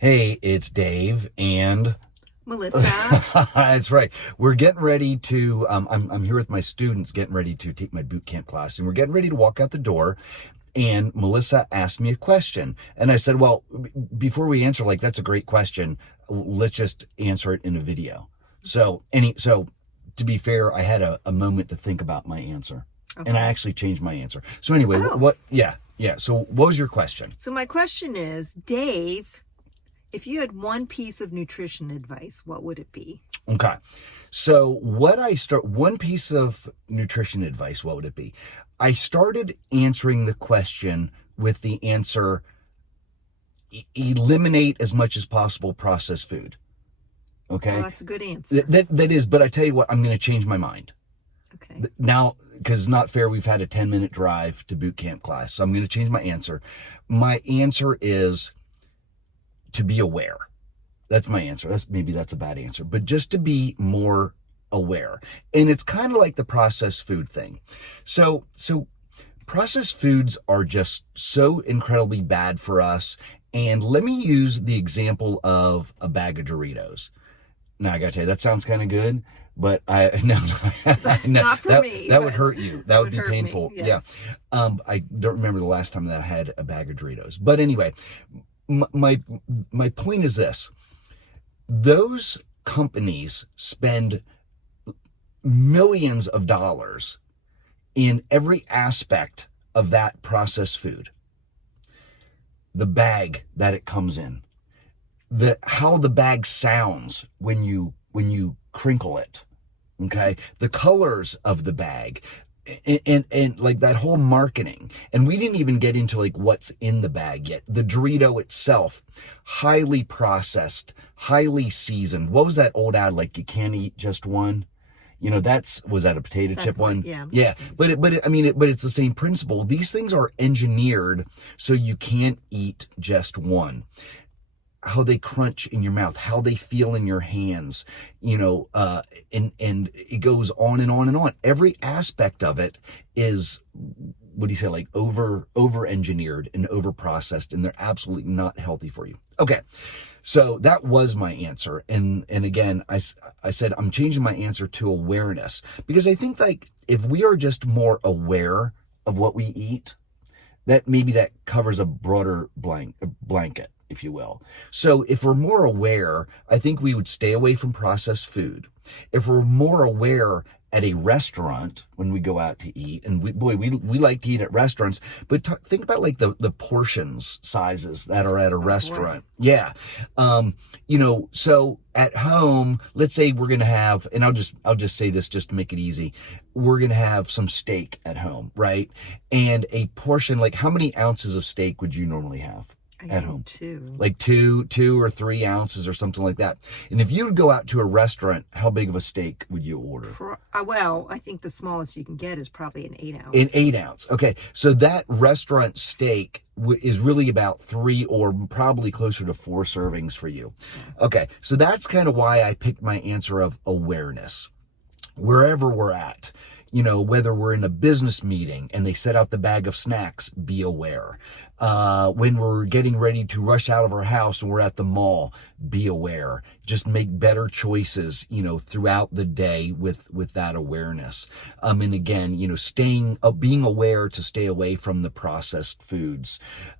Hey, it's Dave and Melissa. that's right. We're getting ready to, I'm here with my students getting ready to take my boot camp class, and we're getting ready to walk out the door. And Melissa asked me a question. And I said, well, before we answer, like, that's a great question. Let's just answer it in a video. So to be fair, I had a moment to think about my answer. Okay. And I actually changed my answer. So anyway, yeah. So what was your question? So my question is, Dave, if you had one piece of nutrition advice, what would it be? Okay. So one piece of nutrition advice, what would it be? I started answering the question with the answer, eliminate as much as possible processed food. Okay. Oh, that's a good answer. That is, but I tell you what, I'm going to change my mind. Okay. Now, because it's not fair, we've had a 10-minute drive to boot camp class. So I'm going to change my answer. My answer is to be aware. That's my answer. Maybe that's a bad answer, but just to be more aware. And it's kind of like the processed food thing. So processed foods are just so incredibly bad for us. And let me use the example of a bag of Doritos. Now, I got to tell you, that sounds kind of good, but no, not for me. That would hurt you. That would be painful. Me, yes. Yeah. I don't remember the last time that I had a bag of Doritos. But anyway, my point is this. Those companies spend millions of dollars in every aspect of that processed food. The bag that it comes in, how the bag sounds when you crinkle it, okay? The colors of the bag, and like that whole marketing. And we didn't even get into like what's in the bag yet. The Dorito itself, highly processed, highly seasoned. What was that old ad, like, you can't eat just one? You know, was that a potato chip one? Yeah. But it's the same principle. These things are engineered so you can't eat just one. How they crunch in your mouth, how they feel in your hands, and it goes on and on and on. Every aspect of it is, what do you say, like over engineered and over processed, and they're absolutely not healthy for you. Okay. So that was my answer. And again, I said, I'm changing my answer to awareness, because I think, like, if we are just more aware of what we eat, that covers a broader blanket, if you will. So if we're more aware, I think we would stay away from processed food. If we're more aware at a restaurant when we go out to eat, and we like to eat at restaurants, but think about like the portions sizes that are at a restaurant. Boy. Yeah. So at home, let's say we're going to have, and I'll just say this just to make it easy. We're going to have some steak at home, right? And a portion, like, how many ounces of steak would you normally have at home? Like two or 3 ounces or something like that. And if you would go out to a restaurant, how big of a steak would you order? Well, I think the smallest you can get is probably an 8 ounce. An 8 ounce. Okay. So that restaurant steak is really about 3 or probably closer to 4 servings for you. Okay. So that's kind of why I picked my answer of awareness. Wherever we're at, whether we're in a business meeting and they set out the bag of snacks, be aware. When we're getting ready to rush out of our house and we're at the mall, be aware. Just make better choices, throughout the day with that awareness. And again, being aware to stay away from the processed foods,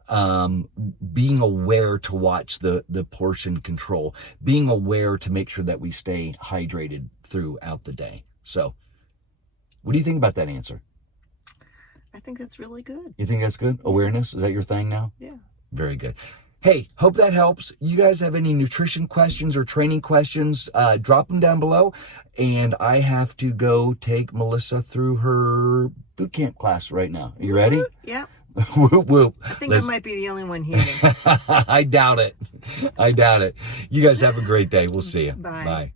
being aware to watch the portion control, being aware to make sure that we stay hydrated throughout the day. So, what do you think about that answer? I think that's really good. You think that's good? Awareness? Is that your thing now? Yeah. Very good. Hey, hope that helps. You guys have any nutrition questions or training questions, drop them down below. And I have to go take Melissa through her boot camp class right now. Are you ready? Yeah. Whoop, whoop. I think I might be the only one here. I doubt it. You guys have a great day. We'll see you. Bye. Bye.